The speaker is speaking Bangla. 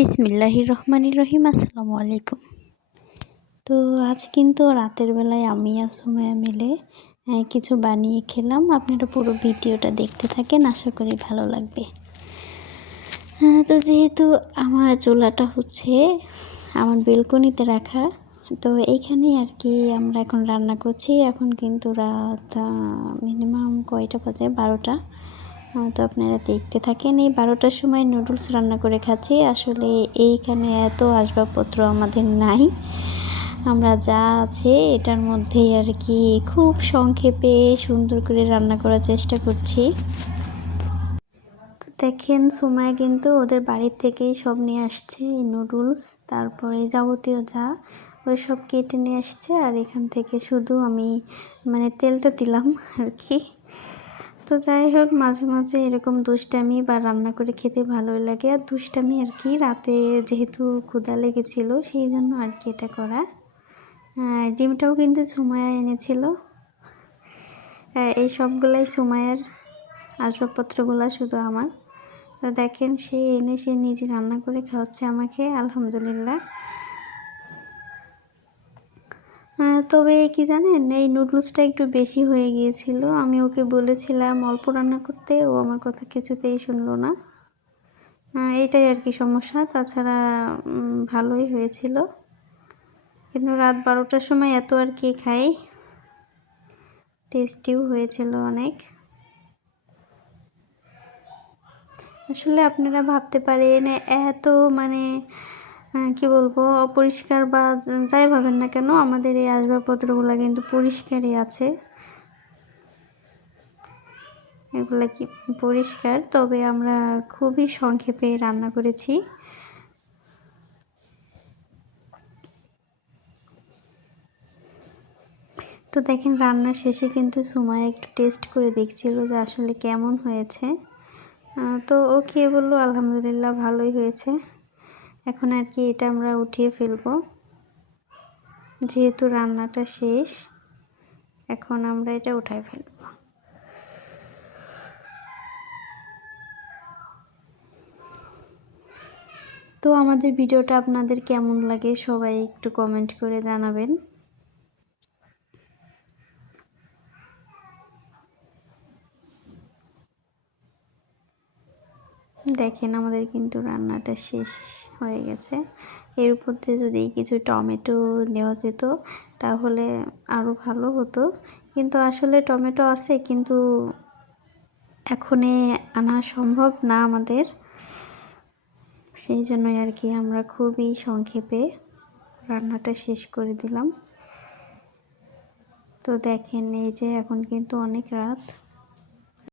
বিসমিল্লাহির রহমানির রহিম, আসসালামু আলাইকুম। তো আজ কিন্তু রাতের বেলায় আমি আর সুমায়া মিলে কিছু বানিয়ে খেলাম। আপনারা পুরো ভিডিওটা দেখতে থাকেন, আশা করি ভালো লাগবে। তো যেহেতু আমার চুলাটা হচ্ছে আমার বেলকনিতে রাখা, তো এইখানেই আর কি আমরা এখন রান্না করছি। এখন কিন্তু রাত মিনিমাম কয়টা বাজে? বারোটা। তো আপনারা দেখতে থাকেন এই বারোটার সময় নুডলস রান্না করে খাচ্ছি। আসলে এইখানে এত আসবাবপত্র আমাদের নাই। আমরা যা আছে এটার মধ্যেই আর কি খুব সংক্ষেপে সুন্দর করে রান্না করার চেষ্টা করছি। দেখেন, সময় কিন্তু ওদের বাড়ির থেকেই সব নিয়ে আসছে এই নুডলস, তারপরে যাবতীয় যা ওই সব কেটে নিয়ে আসছে। আর এখান থেকে শুধু আমি মানে তেলটা দিলাম আর কি। তো যাই হোক, মাঝে মাঝে এরকম দুষ্টামি বা রান্না করে খেতে ভালোই লাগে। আর দুষ্টামি আর কি, রাতে যেহেতু ক্ষুদা লেগেছিল, সেই জন্য আর কি এটা করা। ডিমটাও কিন্তু সুমায়া এনেছিল। এই সবগুলাই সুমায়ার আসবাবপত্রগুলো শুধু আমার। তো দেখেন, সে এনে সে নিজে রান্না করে খাওয়াচ্ছে আমাকে, আলহামদুলিল্লাহ। তবে কি জানেন, এই নুডলসটা একটু বেশি হয়ে গিয়েছিল। আমি ওকে বলেছিলাম অল্প রান্না করতে, ও আমার কথা কিছুতেই শুনলো না। এটাই আর কি সমস্যা। তাছাড়া ভালোই হয়েছিল। কিন্তু রাত বারোটার সময় এত আর কি খাই টেস্টিও হয়েছিল অনেক। আসলে আপনারা ভাবতে পারেন, এত মানে কি বলব? অপরিষ্কার বা যাই ভাবেন না কেন, আমাদের এই আসবাবপত্রগুলো কিন্তু পরিষ্কারই আছে। এগুলো কি পরিষ্কার? তবে আমরা খুবই সংক্ষেপে রান্না করেছি। তো দেখেন রান্নার শেষে কিন্তু সুমায়া একটু টেস্ট করে দেখছিল যে আসলে কেমন হয়েছে। তো ও খেয়ে বলল, আলহামদুলিল্লাহ, ভালোই হয়েছে। এখন আর কি এটা আমরা উঠিয়ে ফেলব। যেহেতু রান্নাটা শেষ, এখন আমরা এটা উঠায় ফেলব। তো আমাদের ভিডিওটা আপনাদের কেমন লাগে সবাই একটু কমেন্ট করে জানাবেন। দেখেন আমাদের কিন্তু রান্নাটা শেষ হয়ে গেছে। এর উপর দিয়ে যদি কিছু টমেটো দেওয়া যেত, তাহলে আরও ভালো হতো। কিন্তু আসলে টমেটো আছে, কিন্তু এখনে আনা সম্ভব না আমাদের। সেই জন্যই আর কি আমরা খুবই সংক্ষেপে রান্নাটা শেষ করে দিলাম। তো দেখেন, এই যে এখন কিন্তু অনেক রাত।